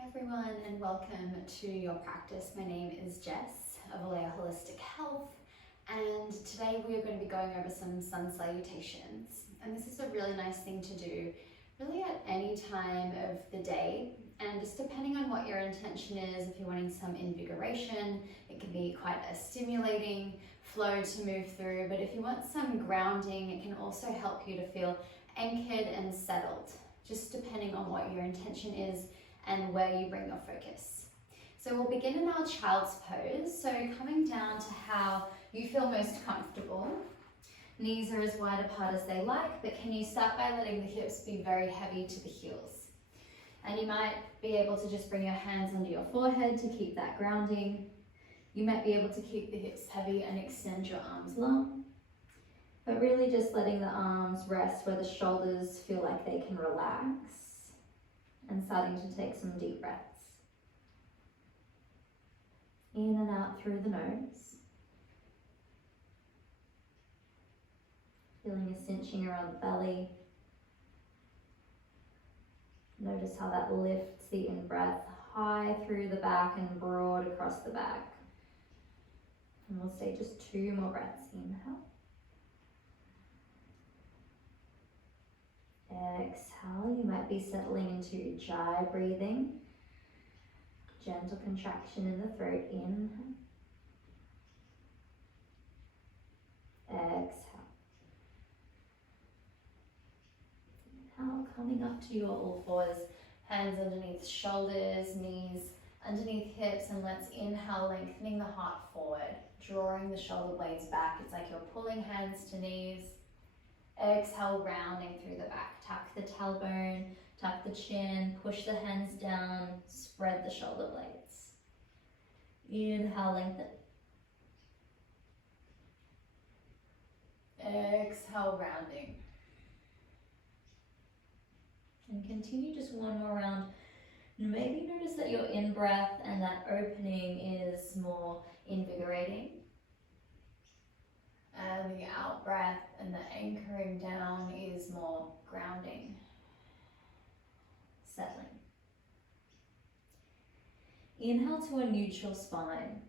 Hi everyone and welcome to your practice. My name is Jess of Alea Holistic Health, and today we are going to be going over some sun salutations. And this is a really nice thing to do really at any time of the day, and just depending on what your intention is. If you're wanting some invigoration, it can be quite a stimulating flow to move through, but if you want some grounding, it can also help you to feel anchored and settled, just depending on what your intention is and where you bring your focus. So we'll begin in our child's pose. So coming down to how you feel most comfortable. Knees are as wide apart as they like, but can you start by letting the hips be very heavy to the heels? And you might be able to just bring your hands under your forehead to keep that grounding. You might be able to keep the hips heavy and extend your arms long, but really just letting the arms rest where the shoulders feel like they can relax, and starting to take some deep breaths. In and out through the nose. Feeling a cinching around the belly. Notice how that lifts the in-breath high through the back and broad across the back. And we'll stay just 2 more breaths. Inhale. Exhale, you might be settling into ujjayi breathing. Gentle contraction in the throat. Inhale. Exhale. Inhale, coming up to your all fours. Hands underneath shoulders, knees underneath hips, and let's inhale, lengthening the heart forward, drawing the shoulder blades back. It's like you're pulling hands to knees. Exhale, rounding through the back. Tuck the tailbone, tuck the chin, push the hands down, spread the shoulder blades. Inhale, lengthen. Exhale, rounding. And continue just 1 more round. Maybe notice that your in-breath and that opening is more invigorating. And the out-breath and the anchoring down is more grounding, settling. Inhale to a neutral spine.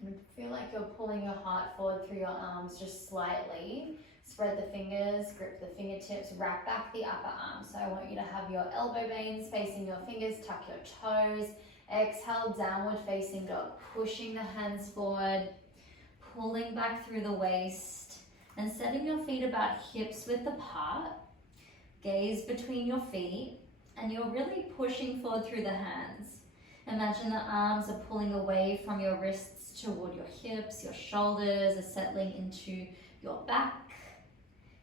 And feel like you're pulling your heart forward through your arms just slightly. Spread the fingers, grip the fingertips, wrap back the upper arm. So I want you to have your elbow veins facing your fingers, tuck your toes. Exhale, downward facing dog, pushing the hands forward. Pulling back through the waist and setting your feet about hips width apart. Gaze between your feet, and you're really pushing forward through the hands. Imagine the arms are pulling away from your wrists toward your hips. Your shoulders are settling into your back,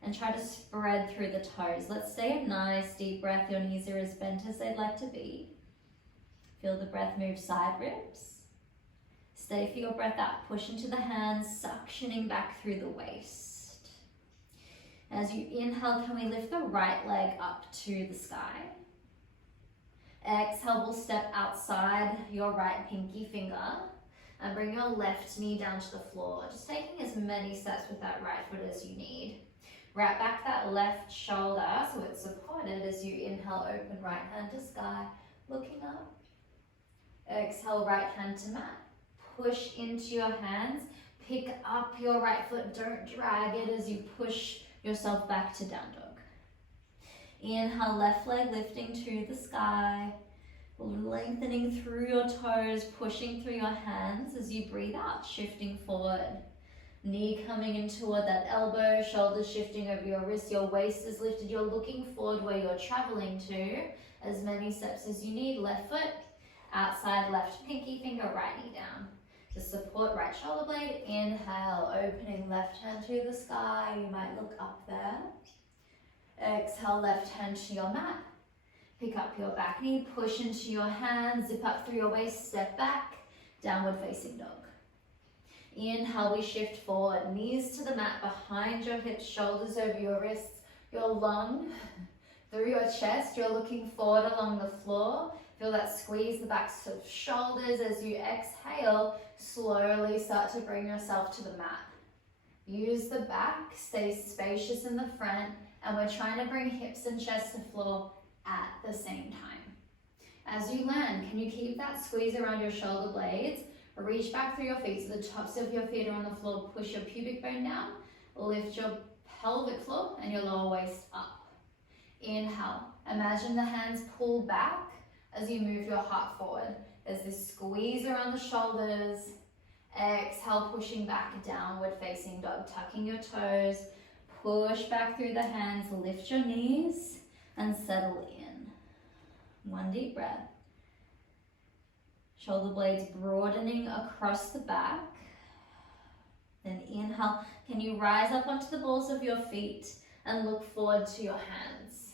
and try to spread through the toes. Let's stay a nice deep breath. Your knees are as bent as they'd like to be. Feel the breath move side ribs. Stay for your breath out, push into the hands, suctioning back through the waist. As you inhale, can we lift the right leg up to the sky? Exhale, we'll step outside your right pinky finger and bring your left knee down to the floor. Just taking as many steps with that right foot as you need. Wrap back that left shoulder so it's supported as you inhale, open right hand to sky, looking up. Exhale, right hand to mat. Push into your hands, pick up your right foot, don't drag it as you push yourself back to down dog. Inhale, left leg lifting to the sky, lengthening through your toes, pushing through your hands as you breathe out, shifting forward. Knee coming in toward that elbow, shoulders shifting over your wrist, your waist is lifted, you're looking forward where you're traveling to, as many steps as you need. Left foot, outside left pinky finger, right knee down. To support right shoulder blade, inhale, opening left hand to the sky. You might look up there. Exhale, left hand to your mat. Pick up your back knee, push into your hands, zip up through your waist, step back, downward facing dog. Inhale, we shift forward, knees to the mat, behind your hips, shoulders over your wrists, your lung through your chest. You're looking forward along the floor. Feel that squeeze the backs of shoulders as you exhale. Slowly start to bring yourself to the mat. Use the back, stay spacious in the front, and we're trying to bring hips and chest to floor at the same time. As you land, can you keep that squeeze around your shoulder blades? Reach back through your feet so the tops of your feet are on the floor. Push your pubic bone down. Lift your pelvic floor and your lower waist up. Inhale. Imagine the hands pull back as you move your heart forward. There's this squeeze around the shoulders. Exhale, pushing back, downward facing dog. Tucking your toes. Push back through the hands. Lift your knees and settle in. One deep breath. Shoulder blades broadening across the back. Then inhale. Can you rise up onto the balls of your feet and look forward to your hands?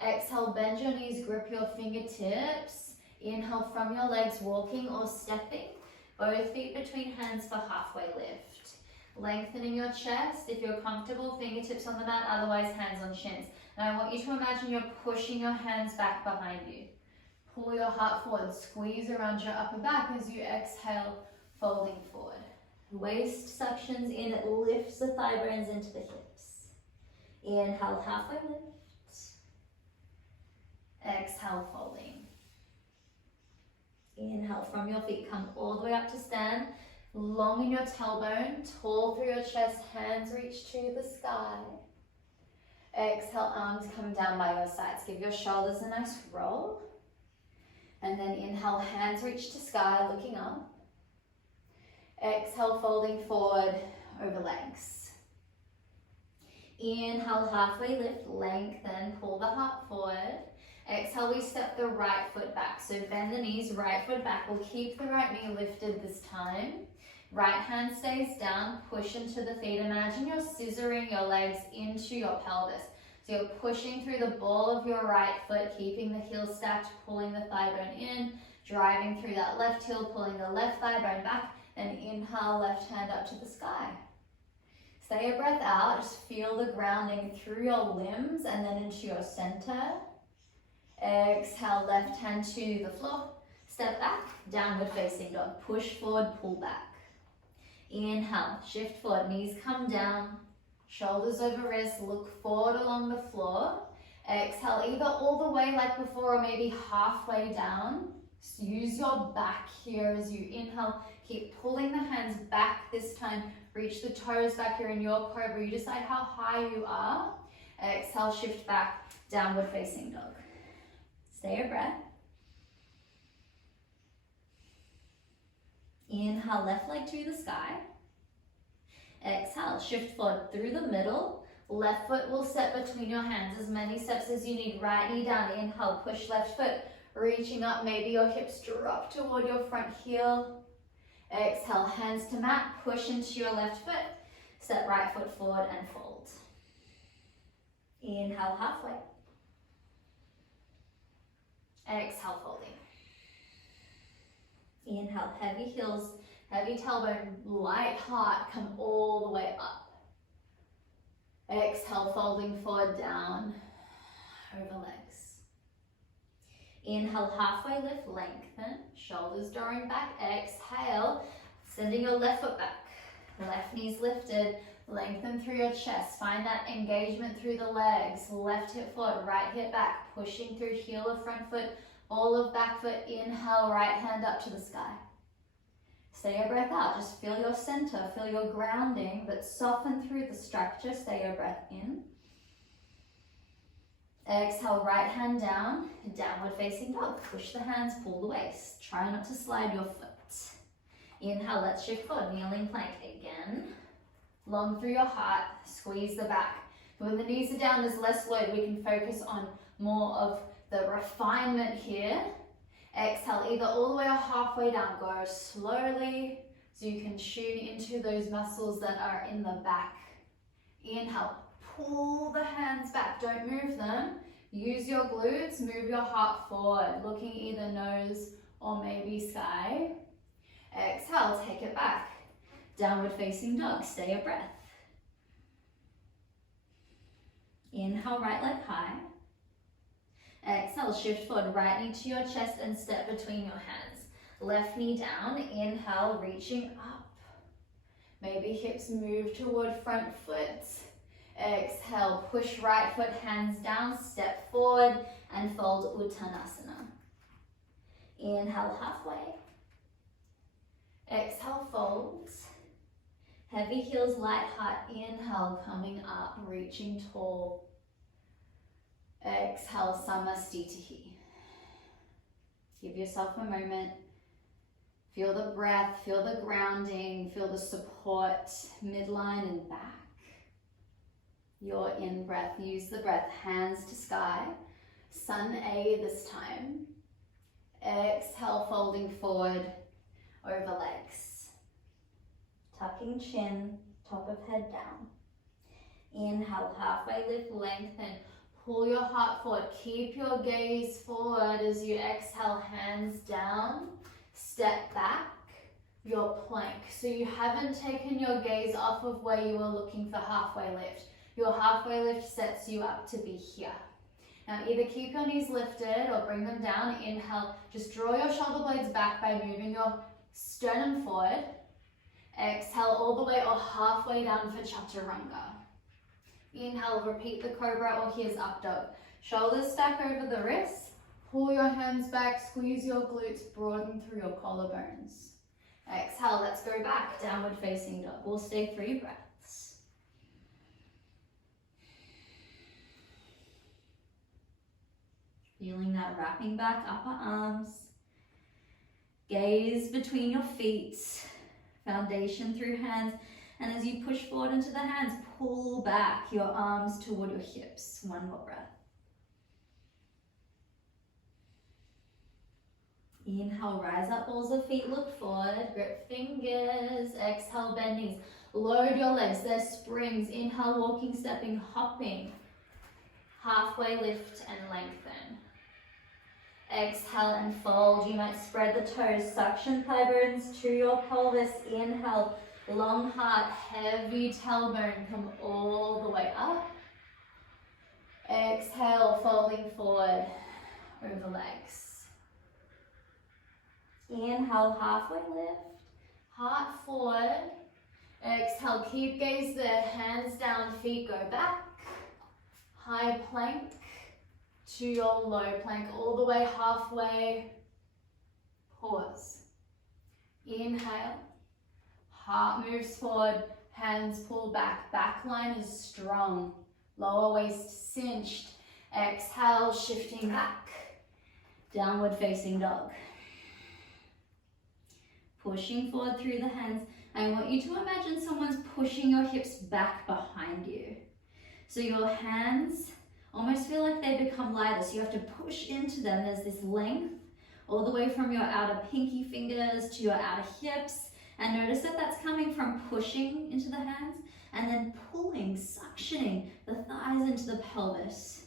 Exhale, bend your knees, grip your fingertips. Inhale from your legs, walking or stepping. Both feet between hands for halfway lift. Lengthening your chest. If you're comfortable, fingertips on the mat, otherwise hands on shins. Now I want you to imagine you're pushing your hands back behind you. Pull your heart forward, squeeze around your upper back as you exhale, folding forward. Waist suctions in, it lifts the thigh bones into the hips. Inhale, halfway lift. Exhale, folding. Inhale, from your feet, come all the way up to stand. Long in your tailbone, tall through your chest, hands reach to the sky. Exhale, arms come down by your sides. Give your shoulders a nice roll. And then inhale, hands reach to sky, looking up. Exhale, folding forward over legs. Inhale, halfway lift, lengthen, pull the heart forward. Exhale, we step the right foot back. So bend the knees, right foot back. We'll keep the right knee lifted this time. Right hand stays down, push into the feet. Imagine you're scissoring your legs into your pelvis. So you're pushing through the ball of your right foot, keeping the heel stacked, pulling the thigh bone in, driving through that left heel, pulling the left thigh bone back, and inhale, left hand up to the sky. Stay a breath out, just feel the grounding through your limbs and then into your center. Exhale, left hand to the floor, step back, downward facing dog, push forward, pull back. Inhale, shift forward, knees come down, shoulders over wrists, look forward along the floor. Exhale, either all the way like before or maybe halfway down. So use your back here as you inhale. Keep pulling the hands back this time. Reach the toes back here in your cobra. You decide how high you are. Exhale, shift back, downward facing dog. Stay a breath. Inhale, left leg to the sky. Exhale, shift forward through the middle. Left foot will step between your hands, as many steps as you need. Right knee down, inhale, push left foot, reaching up, maybe your hips drop toward your front heel. Exhale, hands to mat, push into your left foot, step right foot forward and fold. Inhale, halfway. Exhale, folding. Inhale, heavy heels, heavy tailbone, light heart, come all the way up. Exhale, folding forward, down, over legs. Inhale, halfway lift, lengthen, shoulders drawing back. Exhale, sending your left foot back. Left knee's lifted, lengthen through your chest. Find that engagement through the legs. Left hip forward, right hip back, pushing through heel of front foot, ball of back foot. Inhale, right hand up to the sky. Stay a breath out, just feel your center, feel your grounding, but soften through the structure. Stay a breath in. Exhale, right hand down, downward facing dog. Push the hands, pull the waist. Try not to slide your foot. Inhale, let's shift forward, kneeling plank again. Long through your heart, squeeze the back. When the knees are down, there's less load. We can focus on more of the refinement here. Exhale, either all the way or halfway down. Go slowly so you can tune into those muscles that are in the back. Inhale, pull the hands back. Don't move them. Use your glutes, move your heart forward, looking either nose or maybe sky. Exhale, take it back. Downward facing dog, stay a breath. Inhale, right leg high. Exhale, shift forward, right knee to your chest and step between your hands. Left knee down, inhale, reaching up. Maybe hips move toward front foot. Exhale, push right foot, hands down, step forward and fold Uttanasana. Inhale, halfway. Exhale, folds. Heavy heels, light heart. Inhale, coming up, reaching tall. Exhale, Samastitihi. Give yourself a moment. Feel the breath, feel the grounding, feel the support, midline and back. Your in-breath, use the breath, hands to sky. Sun A this time. Exhale, folding forward over legs. Tucking chin, top of head down. Inhale, halfway lift, lengthen. Pull your heart forward. Keep your gaze forward as you exhale, hands down. Step back, your plank. So you haven't taken your gaze off of where you were looking for halfway lift. Your halfway lift sets you up to be here. Now either keep your knees lifted or bring them down. Inhale, just draw your shoulder blades back by moving your sternum forward. Exhale all the way or halfway down for chaturanga. Inhale, repeat the cobra or here's up dog. Shoulders stack over the wrists. Pull your hands back, squeeze your glutes, broaden through your collarbones. Exhale, let's go back, downward facing dog. We'll stay 3 breaths. Feeling that wrapping back upper arms. Gaze between your feet, foundation through hands. And as you push forward into the hands, pull back your arms toward your hips. One more breath. Inhale, rise up, balls of feet, look forward, grip fingers. Exhale, bend knees. Load your legs, they're springs. Inhale, walking, stepping, hopping. Halfway lift and lengthen. Exhale and fold. You might spread the toes, suction thigh bones to your pelvis. Inhale, long heart, heavy tailbone, come all the way up. Exhale, folding forward over legs. Inhale, halfway lift, heart forward. Exhale, keep gaze there, hands down, feet go back. High plank to your low plank, all the way halfway. Pause. Inhale, heart moves forward, hands pull back, back line is strong, lower waist cinched. Exhale, shifting back, downward facing dog. Pushing forward through the hands. I want you to imagine someone's pushing your hips back behind you. So your hands almost feel like they become lighter, so you have to push into them. There's this length all the way from your outer pinky fingers to your outer hips. And notice that that's coming from pushing into the hands and then pulling, suctioning the thighs into the pelvis,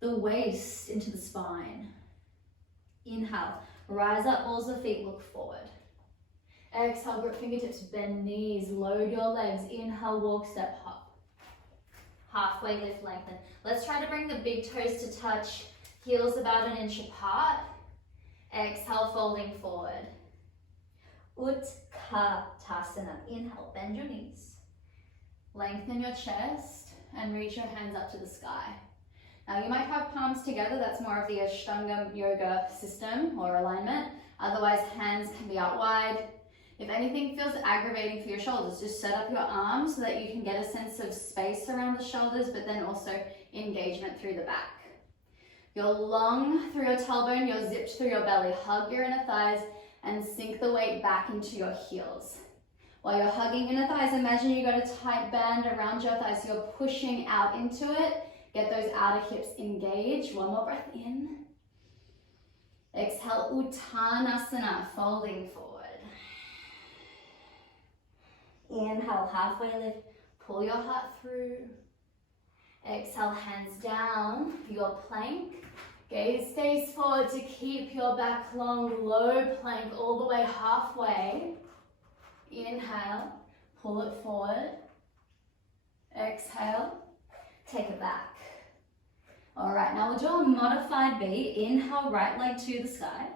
the waist into the spine. Inhale, rise up, balls of feet, look forward. Exhale, grip fingertips, bend knees, load your legs. Inhale, walk, step, hop. Halfway lift, lengthen. Let's try to bring the big toes to touch, heels about 1 inch apart. Exhale, folding forward. Utkatasana. Inhale, bend your knees. Lengthen your chest and reach your hands up to the sky. Now you might have palms together, that's more of the Ashtanga yoga system or alignment. Otherwise, hands can be out wide. If anything feels aggravating for your shoulders, just set up your arms so that you can get a sense of space around the shoulders, but then also engagement through the back. You're long through your tailbone, you're zipped through your belly. Hug your inner thighs and sink the weight back into your heels. While you're hugging inner thighs, imagine you got a tight band around your thighs. So you're pushing out into it. Get those outer hips engaged. One more breath in. Exhale, Uttanasana, folding forward. Inhale, halfway lift, pull your heart through. Exhale, hands down, your plank. Gaze stays forward to keep your back long, low plank all the way halfway. Inhale, pull it forward. Exhale, take it back. All right, now we'll do a modified B. Inhale, right leg to the sky.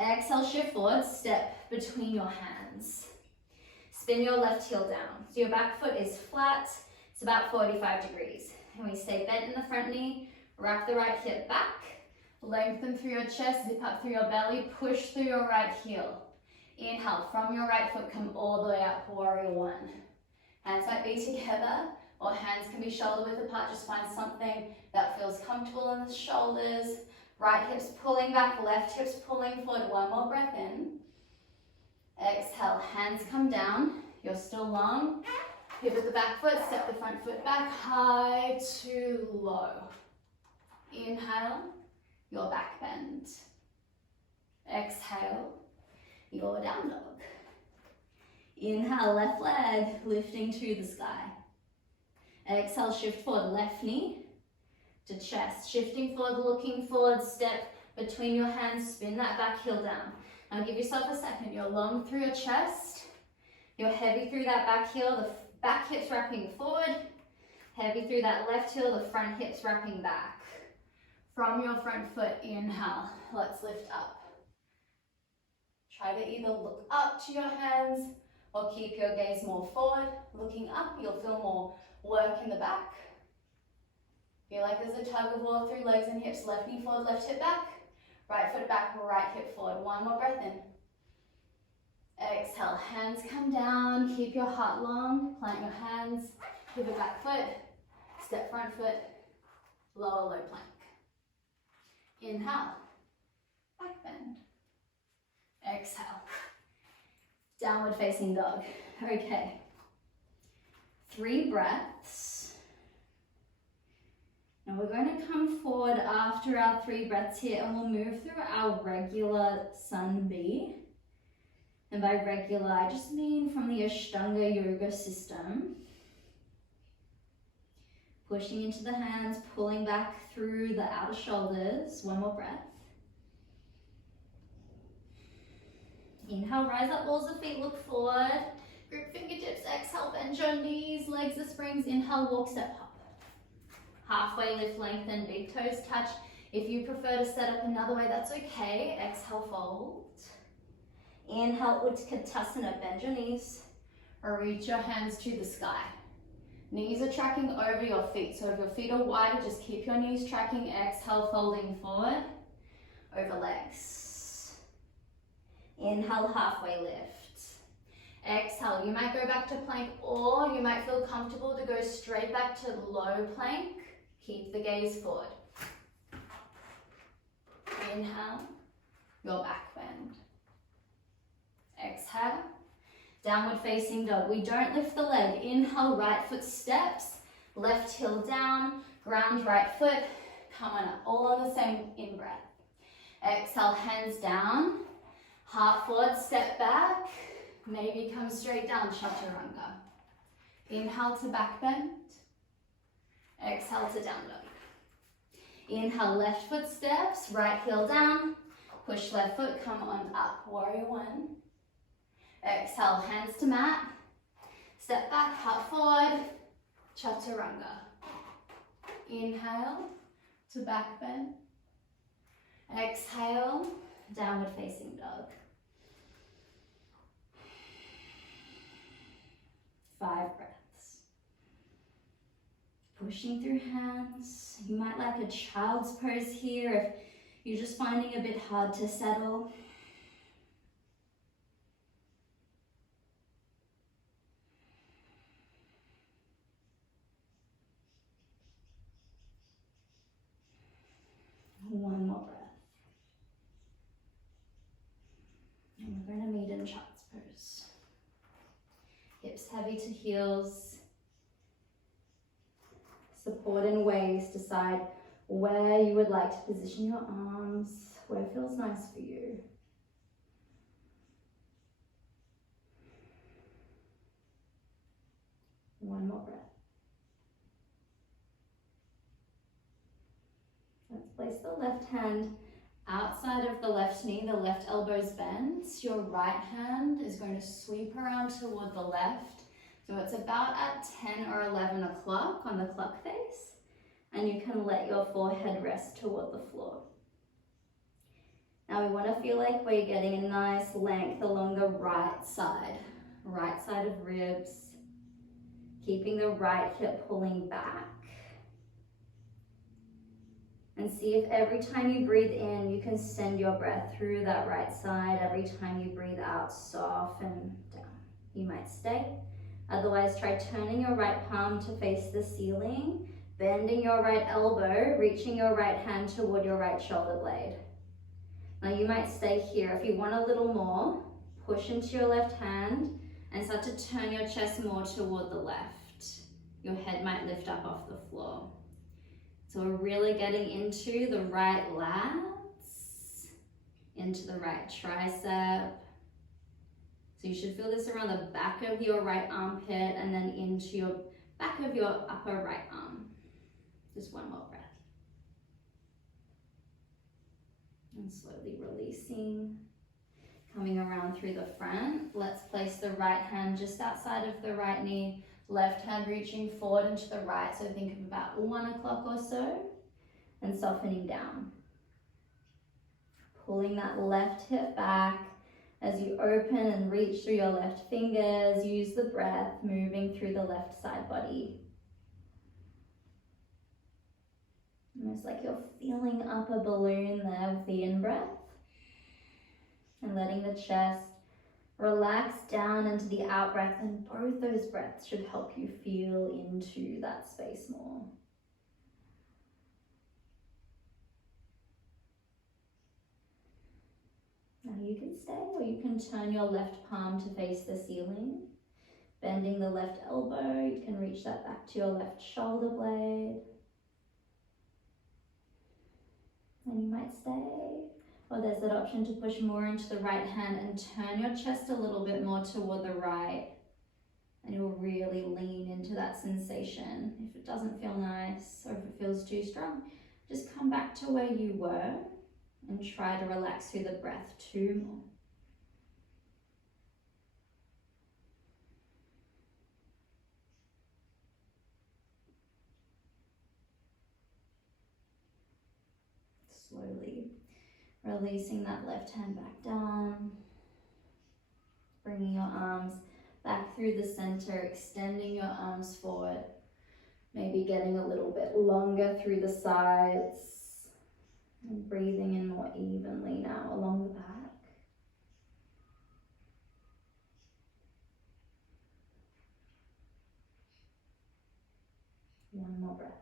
Exhale, shift forward, step between your hands. Spin your left heel down. So your back foot is flat, it's about 45 degrees. And we stay bent in the front knee, wrap the right hip back, Lengthen through your chest, zip up through your belly, push through your right heel. Inhale, from your right foot, come all the way up, warrior one. Hands might be together, or hands can be shoulder width apart. Just find something that feels comfortable in the shoulders. Right hips pulling back, left hips pulling forward. One more breath in. Exhale, hands come down. You're still long. Pivot the back foot, step the front foot back, high to low. Inhale, your back bend. Exhale, your down dog. Inhale, left leg lifting to the sky. Exhale, shift forward, left knee to chest. Shifting forward, looking forward, step between your hands, spin that back heel down. Now give yourself a second. You're long through your chest. You're heavy through that back heel, the back hips wrapping forward. Heavy through that left heel, the front hips wrapping back. From your front foot, inhale. Let's lift up. Try to either look up to your hands or keep your gaze more forward. Looking up, you'll feel more work in the back. Feel like there's a tug of war through legs and hips. Left knee forward, left hip back. Right foot back, right hip forward. One more breath in. Exhale, hands come down. Keep your heart long. Plant your hands. Pivot back foot. Step front foot. Lower low plank. Inhale. Back bend. Exhale. Downward facing dog. Okay. 3 breaths. Now we're going to come forward after our 3 breaths here and we'll move through our regular sun B. And by regular, I just mean from the Ashtanga yoga system. Pushing into the hands, pulling back through the outer shoulders. One more breath. Inhale, rise up, balls of feet, look forward. Grip fingertips, exhale, bend your knees, legs are springs. Inhale, walk, step up. Halfway lift, lengthen, big toes touch. If you prefer to set up another way, that's okay. Exhale, fold. Inhale, Utkatasana, bend your knees. Or reach your hands to the sky. Knees are tracking over your feet. So if your feet are wider, just keep your knees tracking. Exhale, folding forward. Over legs. Inhale, halfway lift. Exhale, you might go back to plank or you might feel comfortable to go straight back to low plank. Keep the gaze forward. Inhale, your back bend. Exhale, downward facing dog. We don't lift the leg. Inhale, right foot steps, left heel down, ground right foot, come on up, all on the same in-breath. Exhale, hands down, heart forward, step back, maybe come straight down, chaturanga. Inhale to back bend, exhale to down dog. Inhale, left foot steps, right heel down, push left foot, come on up, warrior one. Exhale, hands to mat, step back, heart forward, chaturanga. Inhale to back bend. Exhale, downward facing dog. 5 breaths. Pushing through hands. You might like a child's pose here if you're just finding a bit hard to settle. One more breath. And we're going to meet in child's pose. Hips heavy to heels. Support in waist. Decide where you would like to position your arms, where feels nice for you. One more breath. Let's place the left hand outside of the left knee, the left elbow's bent. Your right hand is going to sweep around toward the left. So it's about at 10 or 11 o'clock on the clock face. And you can let your forehead rest toward the floor. Now we want to feel like we're getting a nice length along the right side of ribs. Keeping the right hip pulling back. And see if every time you breathe in, you can send your breath through that right side. Every time you breathe out, soften down. You might stay. Otherwise, try turning your right palm to face the ceiling, bending your right elbow, reaching your right hand toward your right shoulder blade. Now you might stay here. If you want a little more, push into your left hand and start to turn your chest more toward the left. Your head might lift up off the floor. So we're really getting into the right lats, into the right tricep. So you should feel this around the back of your right armpit and then into your back of your upper right arm. Just one more breath. And slowly releasing. Coming around through the front. Let's place the right hand just outside of the right knee. Left hand reaching forward and to the right, so think of about 1 o'clock or so, and softening down. Pulling that left hip back as you open and reach through your left fingers. Use the breath moving through the left side body. Almost like you're filling up a balloon there with the in-breath, and letting the chest relax down into the out-breath, and both those breaths should help you feel into that space more. Now you can stay, or you can turn your left palm to face the ceiling. Bending the left elbow, you can reach that back to your left shoulder blade. And you might stay. Or there's that option to push more into the right hand and turn your chest a little bit more toward the right. And you'll really lean into that sensation. If it doesn't feel nice or if it feels too strong, just come back to where you were and try to relax through the breath 2 more. Slowly releasing that left hand back down, bringing your arms back through the center, extending your arms forward, maybe getting a little bit longer through the sides, and breathing in more evenly now along the back. One more breath.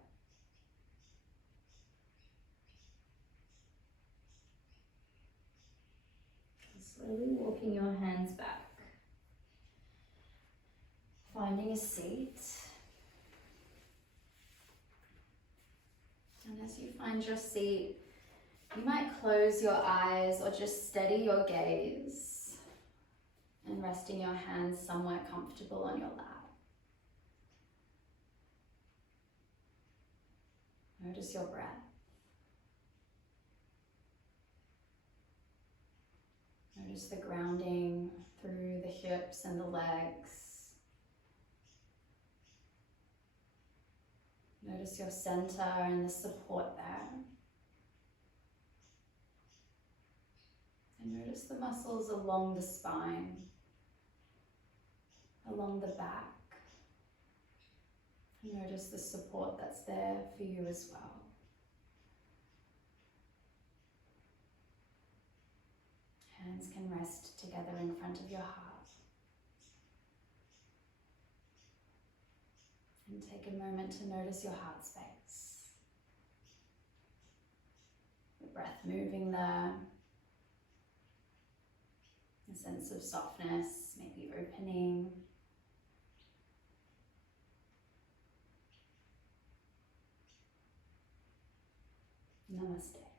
Slowly walking your hands back. Finding a seat. And as you find your seat, you might close your eyes or just steady your gaze and resting your hands somewhere comfortable on your lap. Notice your breath. Notice the grounding through the hips and the legs. Notice your center and the support there. And notice the muscles along the spine, along the back. And notice the support that's there for you as well. Hands can rest together in front of your heart. And take a moment to notice your heart space. The breath moving there. A sense of softness, maybe opening. Namaste.